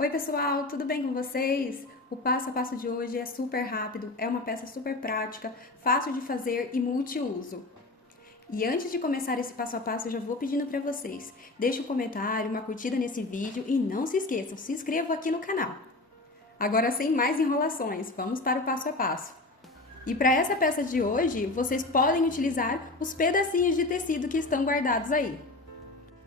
Oi pessoal, tudo bem com vocês? O passo a passo de hoje é super rápido, é uma peça super prática, fácil de fazer e multiuso. E antes de começar esse passo a passo, eu já vou pedindo para vocês, deixe um comentário, uma curtida nesse vídeo e não se esqueçam, se inscrevam aqui no canal. Agora sem mais enrolações, vamos para o passo a passo. E para essa peça de hoje, vocês podem utilizar os pedacinhos de tecido que estão guardados aí.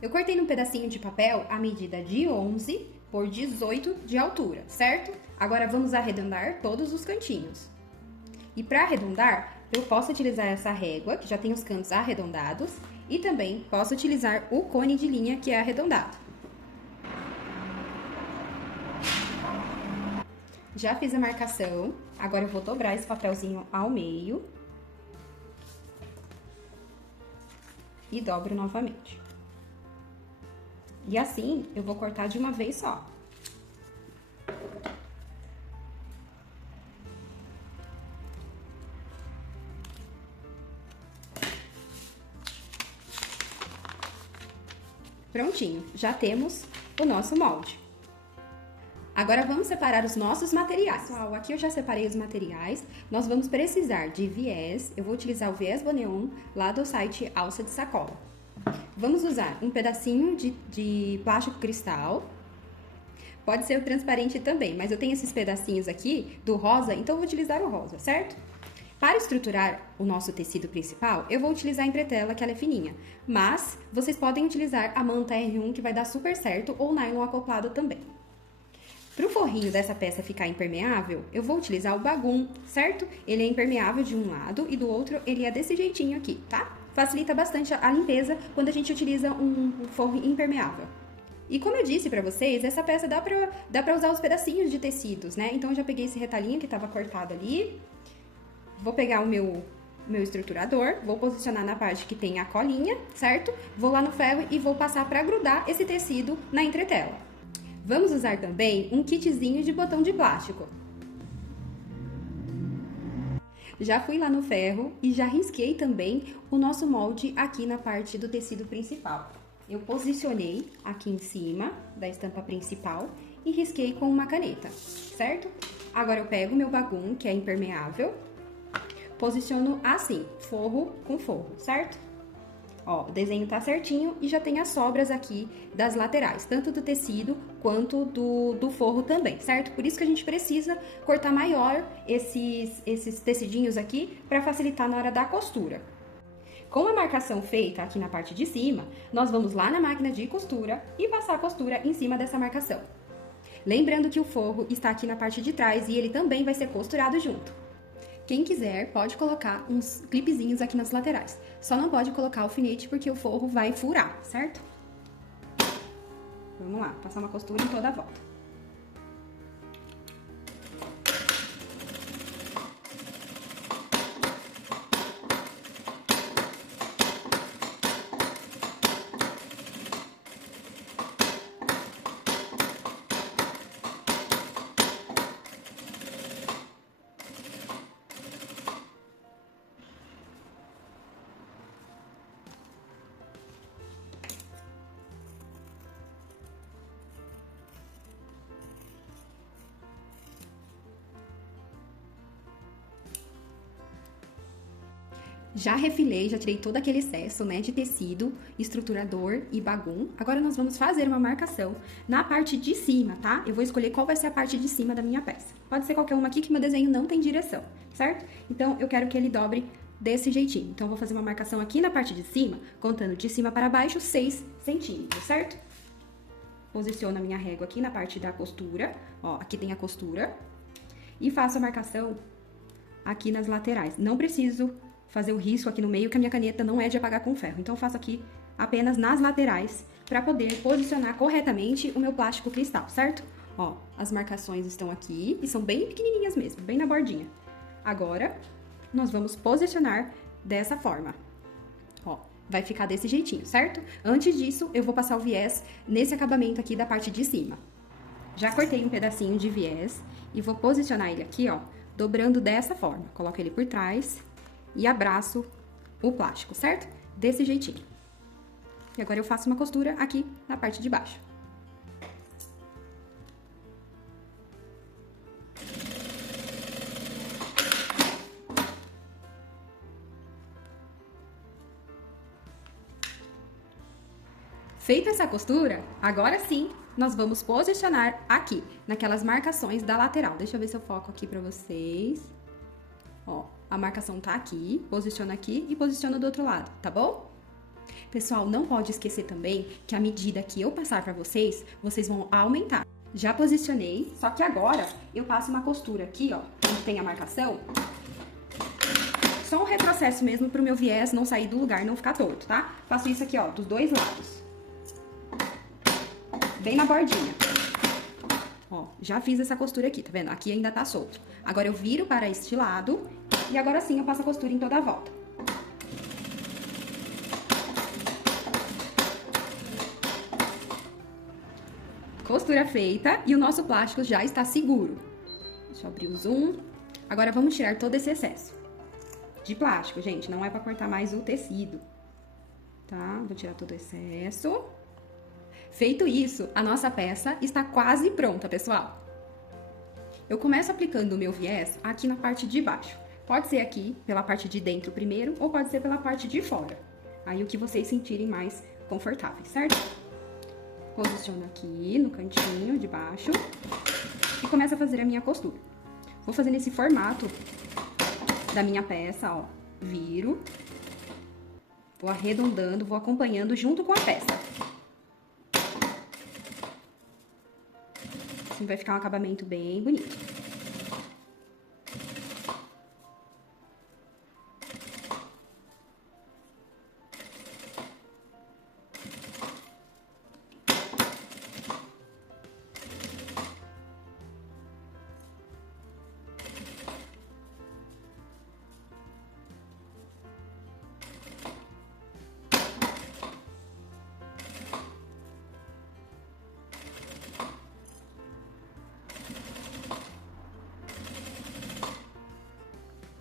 Eu cortei num pedacinho de papel a medida de 11 por 18 de altura, certo? Agora vamos arredondar todos os cantinhos. E para arredondar, eu posso utilizar essa régua, que já tem os cantos arredondados, e também posso utilizar o cone de linha, que é arredondado. Já fiz a marcação, agora eu vou dobrar esse papelzinho ao meio e dobro novamente. E assim, eu vou cortar de uma vez só. Prontinho, já temos o nosso molde. Agora vamos separar os nossos materiais. Pessoal, aqui eu já separei os materiais. Nós vamos precisar de viés. Eu vou utilizar o viés Boneon lá do site Alça de Sacola. Vamos usar um pedacinho de plástico cristal. Pode ser o transparente também, mas eu tenho esses pedacinhos aqui do rosa, então eu vou utilizar o rosa, certo? Para estruturar o nosso tecido principal, eu vou utilizar a entretela, que ela é fininha. Mas vocês podem utilizar a manta R1, que vai dar super certo, ou nylon acoplado também. Para o forrinho dessa peça ficar impermeável, eu vou utilizar o bagum, certo? Ele é impermeável de um lado e do outro ele é desse jeitinho aqui, tá? Facilita bastante a limpeza quando a gente utiliza um forro impermeável. E como eu disse pra vocês, essa peça dá pra usar os pedacinhos de tecidos, né? Então eu já peguei esse retalhinho que tava cortado ali. Vou pegar o meu estruturador, vou posicionar na parte que tem a colinha, certo? Vou lá no ferro e vou passar pra grudar esse tecido na entretela. Vamos usar também um kitzinho de botão de plástico. Já fui lá no ferro e já risquei também o nosso molde aqui na parte do tecido principal. Eu posicionei aqui em cima da estampa principal e risquei com uma caneta, certo? Agora eu pego o meu bagum, que é impermeável, posiciono assim, forro com forro, certo? Ó, o desenho tá certinho e já tem as sobras aqui das laterais, tanto do tecido quanto do forro também, certo? Por isso que a gente precisa cortar maior esses tecidinhos aqui para facilitar na hora da costura. Com a marcação feita aqui na parte de cima, nós vamos lá na máquina de costura e passar a costura em cima dessa marcação. Lembrando que o forro está aqui na parte de trás e ele também vai ser costurado junto. Quem quiser pode colocar uns clipezinhos aqui nas laterais. Só não pode colocar alfinete porque o forro vai furar, certo? Vamos lá, passar uma costura em toda a volta. Já refilei, já tirei todo aquele excesso, né, de tecido, estruturador e bagum. Agora nós vamos fazer uma marcação na parte de cima, tá? Eu vou escolher qual vai ser a parte de cima da minha peça. Pode ser qualquer uma aqui que meu desenho não tem direção, certo? Então eu quero que ele dobre desse jeitinho. Então eu vou fazer uma marcação aqui na parte de cima, contando de cima para baixo 6 centímetros, certo? Posiciono a minha régua aqui na parte da costura, ó, aqui tem a costura. E faço a marcação aqui nas laterais. Não preciso fazer o risco aqui no meio, que a minha caneta não é de apagar com ferro. Então, eu faço aqui apenas nas laterais, para poder posicionar corretamente o meu plástico cristal, certo? Ó, as marcações estão aqui, e são bem pequenininhas mesmo, bem na bordinha. Agora, nós vamos posicionar dessa forma. Ó, vai ficar desse jeitinho, certo? Antes disso, eu vou passar o viés nesse acabamento aqui da parte de cima. Já cortei um pedacinho de viés e vou posicionar ele aqui, ó, dobrando dessa forma. Coloco ele por trás e abraço o plástico, certo? Desse jeitinho. E agora eu faço uma costura aqui na parte de baixo. Feita essa costura, agora sim, nós vamos posicionar aqui, naquelas marcações da lateral. Deixa eu ver se eu foco aqui pra vocês. Ó, a marcação tá aqui, posiciona aqui e posiciona do outro lado, tá bom? Pessoal, não pode esquecer também que à medida que eu passar pra vocês, vocês vão aumentar. Já posicionei, só que agora eu passo uma costura aqui, ó, onde tem a marcação. Só um retrocesso mesmo pro meu viés não sair do lugar, não ficar torto, tá? Faço isso aqui, ó, dos dois lados. Bem na bordinha. Ó, já fiz essa costura aqui, tá vendo? Aqui ainda tá solto. Agora eu viro para este lado e agora sim eu passo a costura em toda a volta. Costura feita e o nosso plástico já está seguro. Deixa eu abrir o zoom. Agora vamos tirar todo esse excesso de plástico, gente. Não é para cortar mais o tecido, tá? Vou tirar todo o excesso. Feito isso, a nossa peça está quase pronta, pessoal. Eu começo aplicando o meu viés aqui na parte de baixo. Pode ser aqui, pela parte de dentro primeiro, ou pode ser pela parte de fora. Aí o que vocês sentirem mais confortáveis, certo? Posiciono aqui no cantinho de baixo e começo a fazer a minha costura. Vou fazer nesse formato da minha peça, ó. Viro, vou arredondando, vou acompanhando junto com a peça. Assim vai ficar um acabamento bem bonito.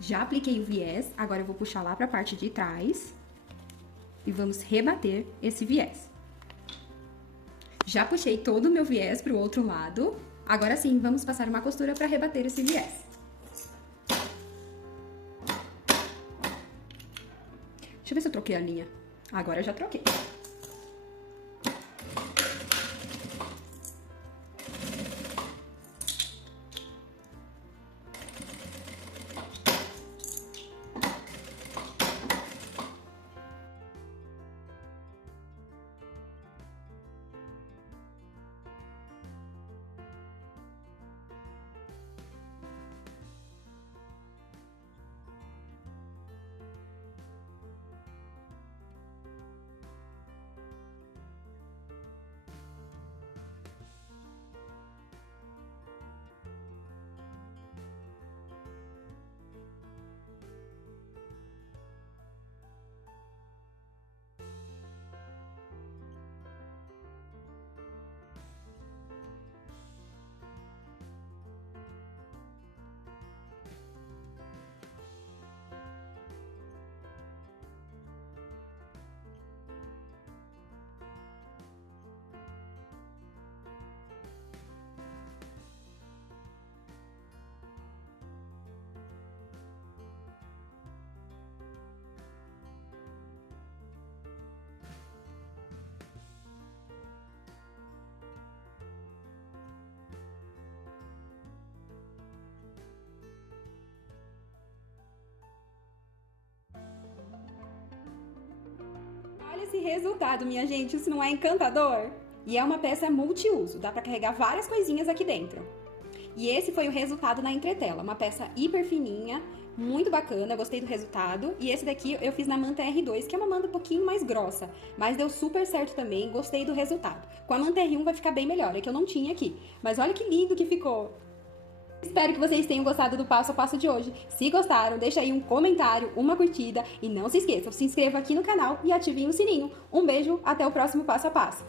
Já apliquei o viés, agora eu vou puxar lá para a parte de trás e vamos rebater esse viés. Já puxei todo o meu viés para o outro lado, agora sim vamos passar uma costura para rebater esse viés. Deixa eu ver se eu troquei a linha. Agora eu já troquei. Olha esse resultado, minha gente, isso não é encantador? E é uma peça multiuso, dá pra carregar várias coisinhas aqui dentro. E esse foi o resultado na entretela, uma peça hiper fininha, muito bacana, gostei do resultado. E esse daqui eu fiz na manta R2, que é uma manta um pouquinho mais grossa, mas deu super certo também, gostei do resultado. Com a manta R1 vai ficar bem melhor, é que eu não tinha aqui. Mas olha que lindo que ficou! Espero que vocês tenham gostado do passo a passo de hoje. Se gostaram, deixa aí um comentário, uma curtida e não se esqueçam, se inscreva aqui no canal e ativem o sininho. Um beijo, até o próximo passo a passo.